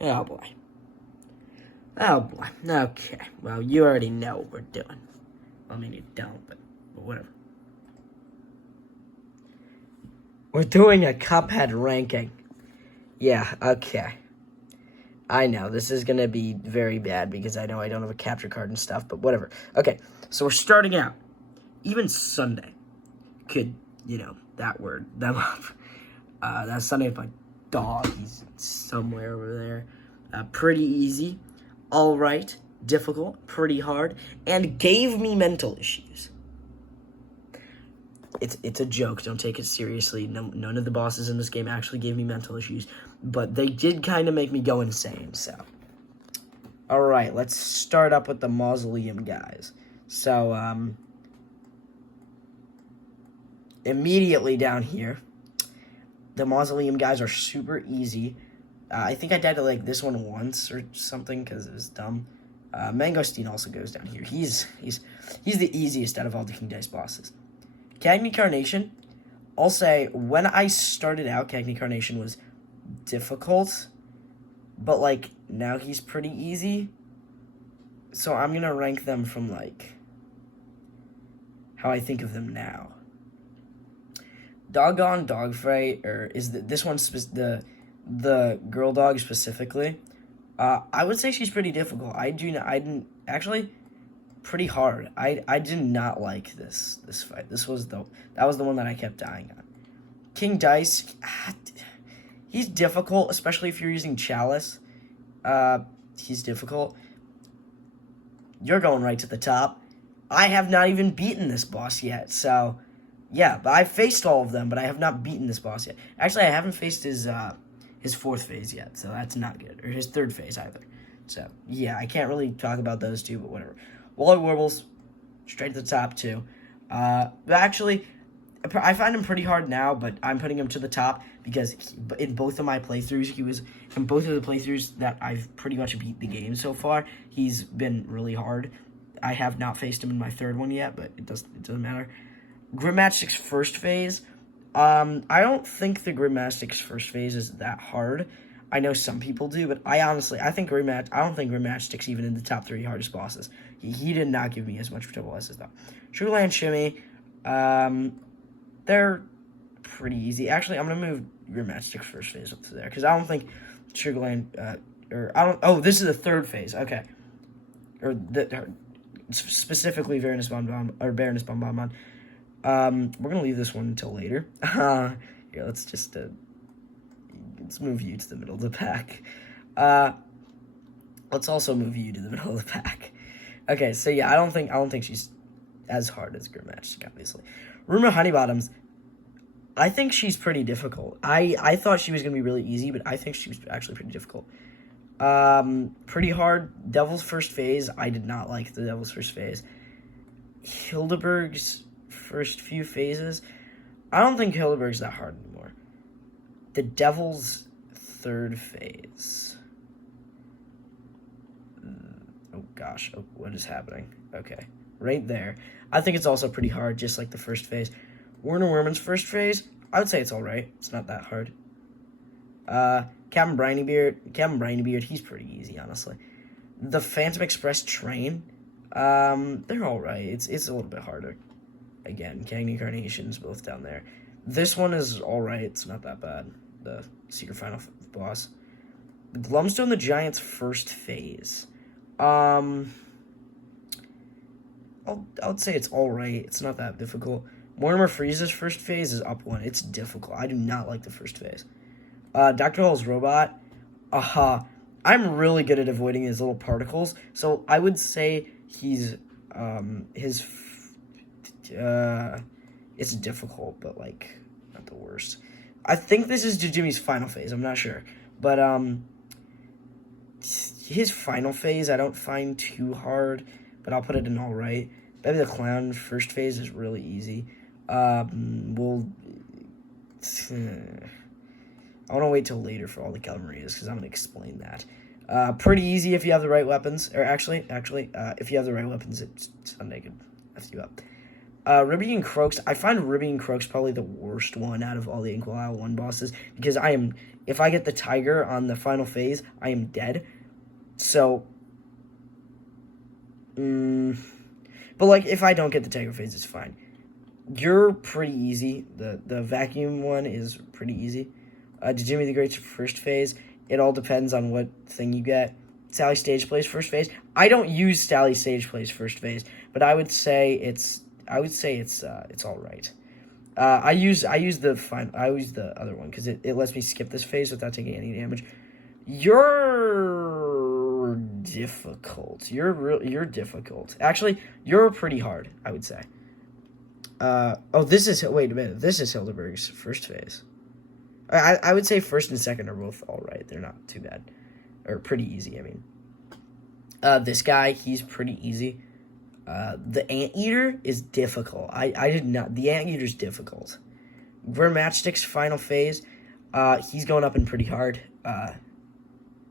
Oh boy. Oh boy. Okay. Well, you already know what we're doing. I mean, you don't, but whatever. We're doing a Cuphead ranking. Yeah, okay. I know, this is gonna be very bad because I know I don't have a capture card and stuff, but whatever. Okay, so we're starting out. Even Sunday could, that word, them up. That's Sunday with my dog. He's somewhere over there. Pretty easy. All right. Difficult. Pretty hard. And gave me mental issues. It's a joke. Don't take it seriously. None of the bosses in this game actually gave me mental issues. But they did kind of make me go insane, so. Alright, let's start up with the Mausoleum guys. So, immediately down here, the Mausoleum guys are super easy. I think I died to, this one once or something because it was dumb. Mangosteen also goes down here. He's the easiest out of all the King Dice bosses. Cagney Carnation, I'll say, when I started out, Cagney Carnation was difficult, but, now he's pretty easy. So I'm going to rank them from, how I think of them now. Doggone Dogfight, or is this one the girl dog specifically? I would say she's pretty difficult. I didn't actually pretty hard. I did not like this fight. That was the one that I kept dying on. King Dice, he's difficult, especially if you're using Chalice. He's difficult. You're going right to the top. I have not even beaten this boss yet, so yeah, but I've faced all of them, but I have not beaten this boss yet. Actually, I haven't faced his fourth phase yet, so that's not good. Or his third phase, either. So, yeah, I can't really talk about those two, but whatever. Wally Warbles, straight to the top, too. But actually, I find him pretty hard now, but I'm putting him to the top because in both of my playthroughs, in both of the playthroughs that I've pretty much beat the game so far, he's been really hard. I have not faced him in my third one yet, but it doesn't matter. Grimmastic's first phase, I don't think the Grimmastic's first phase is that hard. I know some people do, but I don't think Grimmastic's even in the top 3 hardest bosses. He did not give me as much trouble as his though. Sugarland Shimmy, they're pretty easy. Actually, I'm gonna move Grimmastic's first phase up to there because I don't think Sugarland this is the third phase. Okay, specifically Baroness Bonbon. We're gonna leave this one until later. Here, let's move you to the middle of the pack. Let's also move you to the middle of the pack. Okay, so yeah, I don't think she's as hard as Grimmastic, obviously. Rumor Honeybottoms, I think she's pretty difficult. I thought she was gonna be really easy, but I think she was actually pretty difficult. Pretty hard. Devil's first phase, I did not like the Devil's first phase. Hildeberg's first few phases, I don't think Hildeberg's that hard anymore. The Devil's third phase. Oh gosh, what is happening? Okay, right there. I think it's also pretty hard, just like the first phase. Werner Werman's first phase, I would say it's alright. It's not that hard. Captain Briny Beard, he's pretty easy, honestly. The Phantom Express train, they're alright. It's a little bit harder. Again, Cagney Carnation's both down there. This one is alright. It's not that bad. The Secret Final boss. Glumstone the Giant's first phase. I would say it's alright. It's not that difficult. Mortimer Freeze's first phase is up 1. It's difficult. I do not like the first phase. Dr. Hall's robot. I'm really good at avoiding his little particles. So I would say he's it's difficult, but not the worst. I think this is Jimmy's final phase. I'm not sure, but his final phase I don't find too hard, but I'll put it in all right. Baby the Clown first phase is really easy. I want to wait till later for all the Calamarias because I'm gonna explain that. Pretty easy if you have the right weapons, or actually, if you have the right weapons, it's Sunday could F you up. Ribby and Crooks, I find Ribby and Crooks probably the worst one out of all the Inkwell 1 bosses because I am if I get the tiger on the final phase, I am dead. So, but like if I don't get the tiger phase, it's fine. You're pretty easy. The vacuum one is pretty easy. Jimmy the Great's first phase. It all depends on what thing you get. Sally Stage Plays first phase. I don't use Sally Stage Plays first phase, but I would say it's all right. I use the other one because it lets me skip this phase without taking any damage. You're difficult. You're difficult. Actually, you're pretty hard, I would say. Wait a minute. This is Hildeberg's first phase. I would say first and second are both all right. They're not too bad. Or pretty easy, I mean. This guy, he's pretty easy. The Anteater is difficult. The Anteater's difficult. We're Matchstick's final phase. He's going up and pretty hard.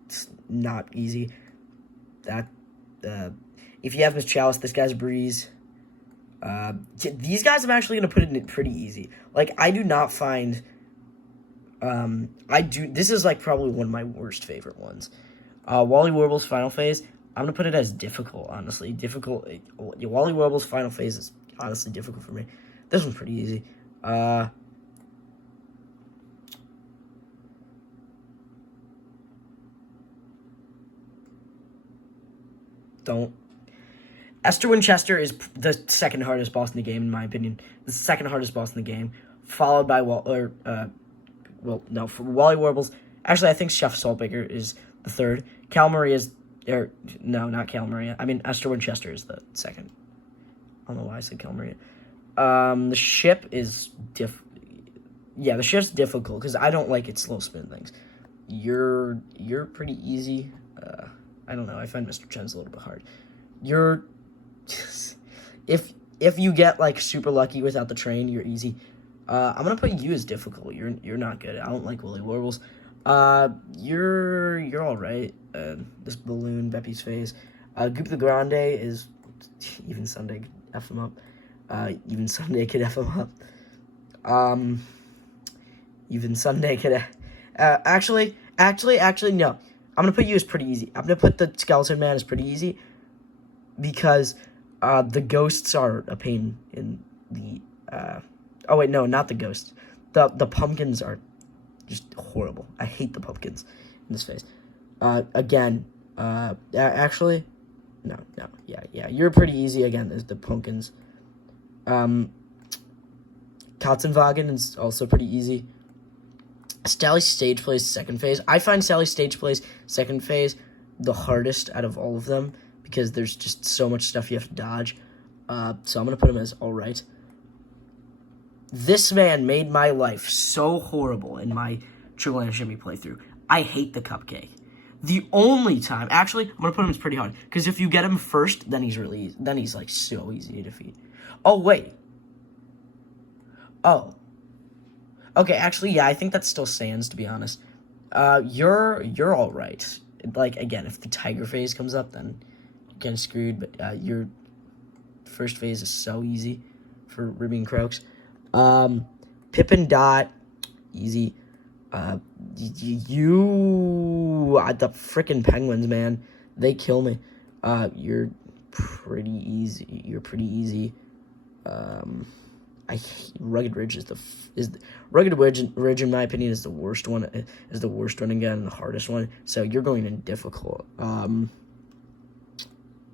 It's not easy. If you have Miss Chalice, this guy's a breeze. These guys I'm actually going to put in pretty easy. Like, I do not find... this is, like, probably one of my worst favorite ones. Wally Warble's final phase, I'm going to put it as difficult, honestly. Wally Warble's final phase is honestly difficult for me. This one's pretty easy. Esther Winchester is the second hardest boss in the game, in my opinion. The second hardest boss in the game, followed by for Wally Warbles. Actually, I think Chef Saltbaker is the third. Cal Maria is, not Cal Maria. I mean, Esther Winchester is the second. I don't know why I said Cal Maria. The ship is the ship's difficult because I don't like its slow spin things. You're pretty easy. I don't know. I find Mr. Chen's a little bit hard. If you get like super lucky without the train, you're easy. I'm gonna put you as difficult. You're not good. I don't like Willy Warbles. You're all right. This balloon, Beppy's face. Goop the Grande is even Sunday could f him up. Even Sunday could f him up. Even Sunday could. Actually, no. I'm gonna put you as pretty easy. I'm gonna put the Skeleton Man as pretty easy because the ghosts are a pain in the. Oh wait, no, not the ghosts. The pumpkins are just horrible. I hate the pumpkins in this phase. Actually, no, yeah. You're pretty easy again. There's the pumpkins. Katzenwagen is also pretty easy. Sally Stage Plays second phase. I find Sally Stage Plays second phase the hardest out of all of them because there's just so much stuff you have to dodge. So I'm going to put him as alright. This man made my life so horrible in my Triple and Shimmy playthrough. I hate the cupcake. The only time... Actually, I'm going to put him as pretty hard. Because if you get him first, then he's really easy. Then he's, like, so easy to defeat. Oh, wait. Oh. Okay, actually, yeah, I think that still stands, to be honest. You're all right. Like, again, if the tiger phase comes up, then you're getting screwed. But your first phase is so easy for Ruby and Crooks. Pip and Dot, easy. The frickin' penguins, man. They kill me. You're pretty easy. I hate Rugged Ridge Rugged Ridge in my opinion is the worst one. Is the worst one again, and the hardest one. So you're going in difficult.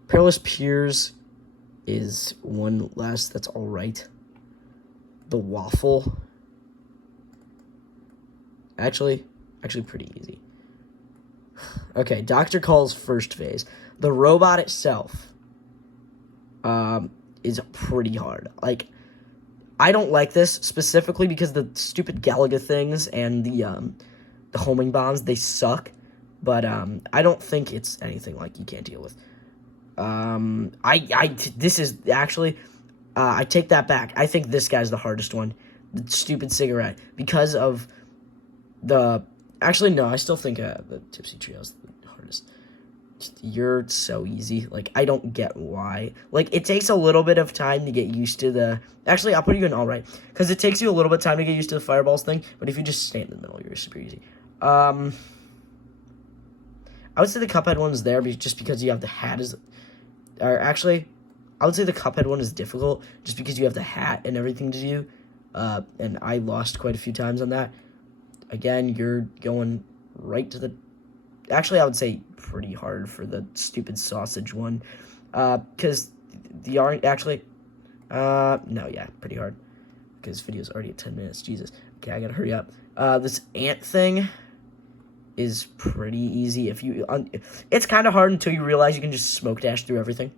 Perilous Piers is one less. That's all right. The Waffle. Actually pretty easy. Okay, Dr. Call's first phase. The robot itself is pretty hard. Like, I don't like this specifically because the stupid Galaga things and the homing bombs, they suck. But I don't think it's anything like you can't deal with. This is actually, I take that back. I think this guy's the hardest one. The stupid cigarette. Because of the, actually no, I still think the Tipsy Trio's the hardest. You're so easy. Like, I don't get why. Like, it takes a little bit of time to get used to the... Actually, I'll put you in alright. Because it takes you a little bit of time to get used to the fireballs thing. But if you just stay in the middle, you're super easy. I would say the Cuphead one is there just because you have the hat or actually, I would say the Cuphead one is difficult just because you have the hat and everything to do. And I lost quite a few times on that. Again, you're going right to the... Actually, I would say pretty hard for the stupid sausage one. Because the orange... Actually... no, yeah, pretty hard. Because this video's already at 10 minutes. Jesus. Okay, I gotta hurry up. This ant thing is pretty easy. If you... it's kind of hard until you realize you can just smoke dash through everything.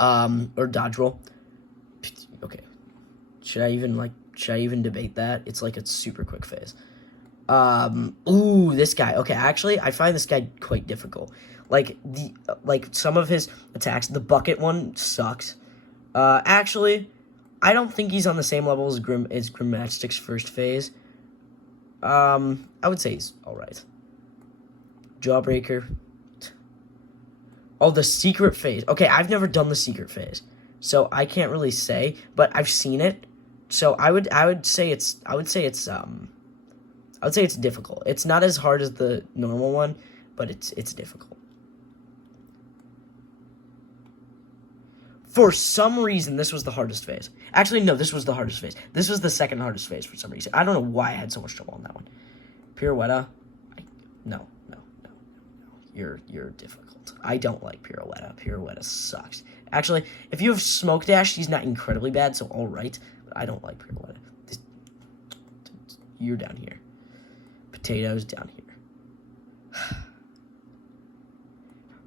Or dodge roll. Okay. Should I even debate that? It's like a super quick phase. Ooh, this guy. Okay, actually, I find this guy quite difficult. Like, some of his attacks, the bucket one sucks. Actually, I don't think he's on the same level as Grimmastic's first phase. I would say he's alright. Jawbreaker. Oh, the secret phase. Okay, I've never done the secret phase, so I can't really say, but I've seen it. So I would say it's difficult. It's not as hard as the normal one, but it's difficult. For some reason, this was the hardest phase. Actually, no, this was the hardest phase. This was the second hardest phase for some reason. I don't know why I had so much trouble on that one. Pirouetta. No. You're difficult. I don't like Pirouetta. Pirouetta sucks. Actually, if you have Smoke Dash, he's not incredibly bad, so alright. But I don't like Pirouetta. You're down here. Potatoes down here.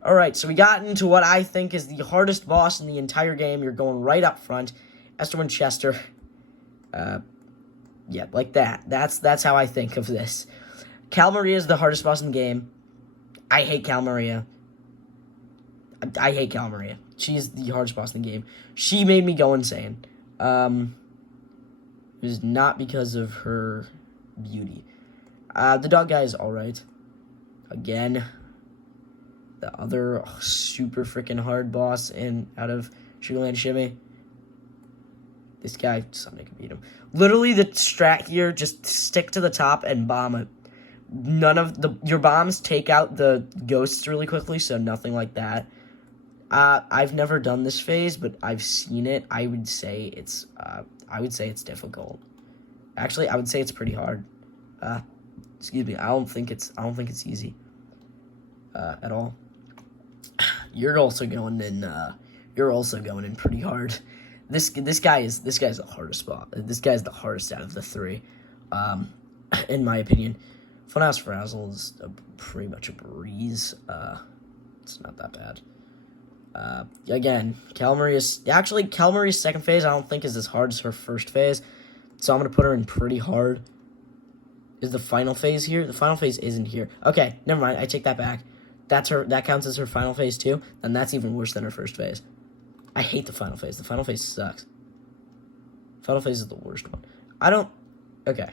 Alright, so we got into what I think is the hardest boss in the entire game. You're going right up front. Esther Winchester. Yeah, like that. That's how I think of this. Cal Maria is the hardest boss in the game. I hate Cal Maria. I hate Cal Maria. She is the hardest boss in the game. She made me go insane. It was not because of her beauty. The dog guy is alright. Again, the other super freaking hard boss out of Sugarland Shimmy. This guy, someday can beat him. Literally, the strat here, just stick to the top and bomb it. Your bombs take out the ghosts really quickly, so nothing like that. I've never done this phase, but I've seen it. I would say it's difficult. Actually, I would say it's pretty hard. Excuse me. I don't think it's easy. At all. You're also going in pretty hard. This guy's the hardest spot. This guy's the hardest out of the three, in my opinion. Funhouse Frazzle is pretty much a breeze. It's not that bad. Again, Cal Maria's second phase I don't think is as hard as her first phase, so I'm gonna put her in pretty hard. Is the final phase here? The final phase isn't here. Okay, never mind. I take that back. That counts as her final phase too, and that's even worse than her first phase. I hate the final phase. The final phase sucks. Final phase is the worst one. Okay.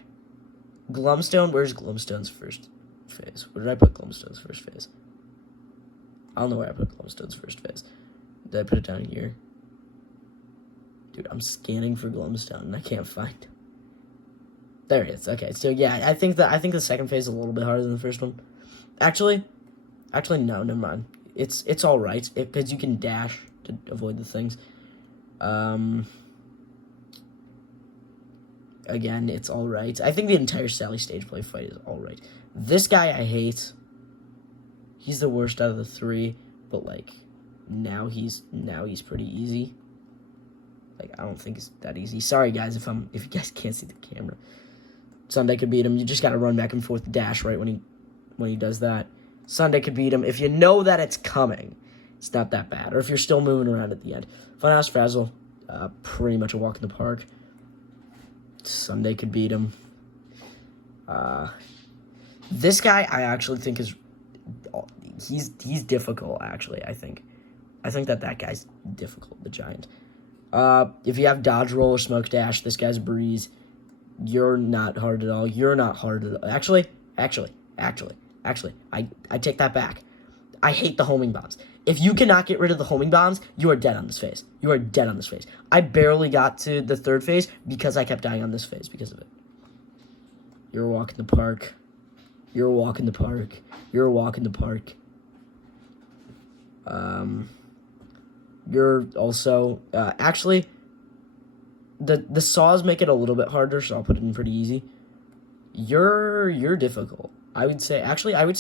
Glumstone, where's Glumstone's first phase? Where did I put Glumstone's first phase? I don't know where I put Glumstone's first phase. Did I put it down here? Dude, I'm scanning for Glumstone and I can't find it. There it is. Okay, so yeah, I think the second phase is a little bit harder than the first one. Actually, no, never mind. It's all right because you can dash to avoid the things. Again, it's all right. I think the entire Sally stage play fight is all right. This guy I hate. He's the worst out of the three, but like now he's pretty easy. Like I don't think it's that easy. Sorry guys if you guys can't see the camera. Sunday could beat him. You just got to run back and forth dash right when he does that. Sunday could beat him. If you know that it's coming, it's not that bad. Or if you're still moving around at the end. Funhouse Frazzle, pretty much a walk in the park. Sunday could beat him. This guy I actually think he's difficult. Actually, I think that guy's difficult. The giant. If you have dodge roll or smoke dash, this guy's a breeze. You're not hard at all. You're not hard at all. Actually, I take that back. I hate the homing bombs. If you cannot get rid of the homing bombs, you are dead on this phase. You are dead on this phase. I barely got to the third phase because I kept dying on this phase because of it. You're walking the park. You're a walk in the park. You're a walk in the park. You're also, actually, the saws make it a little bit harder, so I'll put it in pretty easy. You're difficult. I would say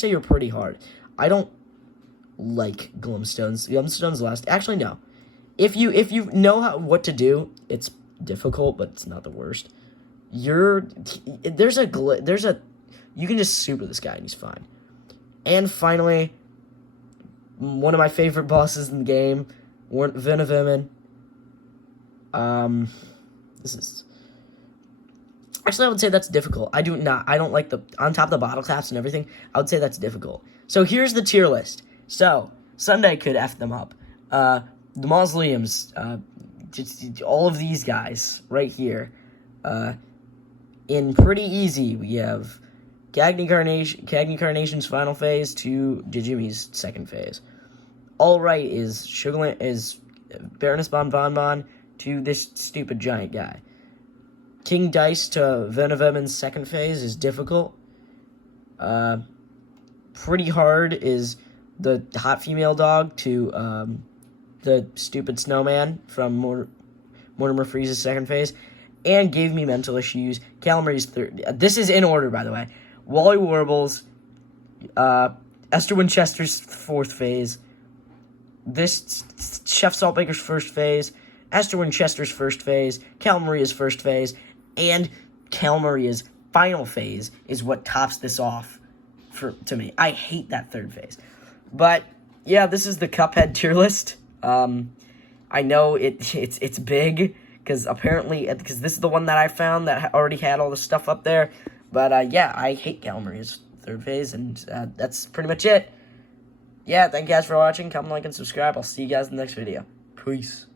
you're pretty hard. I don't like Glumstones. Glumstones last. Actually, no. If you know what to do, it's difficult, but it's not the worst. You can just super this guy and he's fine. And finally, one of my favorite bosses in the game, Venomen. This is actually, I would say that's difficult. I don't like the on top of the bottle caps and everything. I would say that's difficult. So here's the tier list. So Sunday could F them up. The mausoleums, just all of these guys right here. In pretty easy, we have Cagney Carnation's final phase to Jijimi's second phase. All right is Baroness Bon to this stupid giant guy. King Dice to Venomen's second phase is difficult. Pretty hard is the hot female dog to the stupid snowman from Mortimer Freeze's second phase. And gave me mental issues. Calamari's third. This is in order, by the way. Wally Warbles, Esther Winchester's fourth phase. This Chef Saltbaker's first phase. Esther Winchester's first phase. Calamaria's first phase. And Calamaria's final phase is what tops this off to me. I hate that third phase. But, yeah, this is the Cuphead tier list. I know it's big. Because this is the one that I found that already had all the stuff up there. But, yeah, I hate Calamaria's third phase, and that's pretty much it. Yeah, thank you guys for watching. Comment, like, and subscribe. I'll see you guys in the next video. Peace.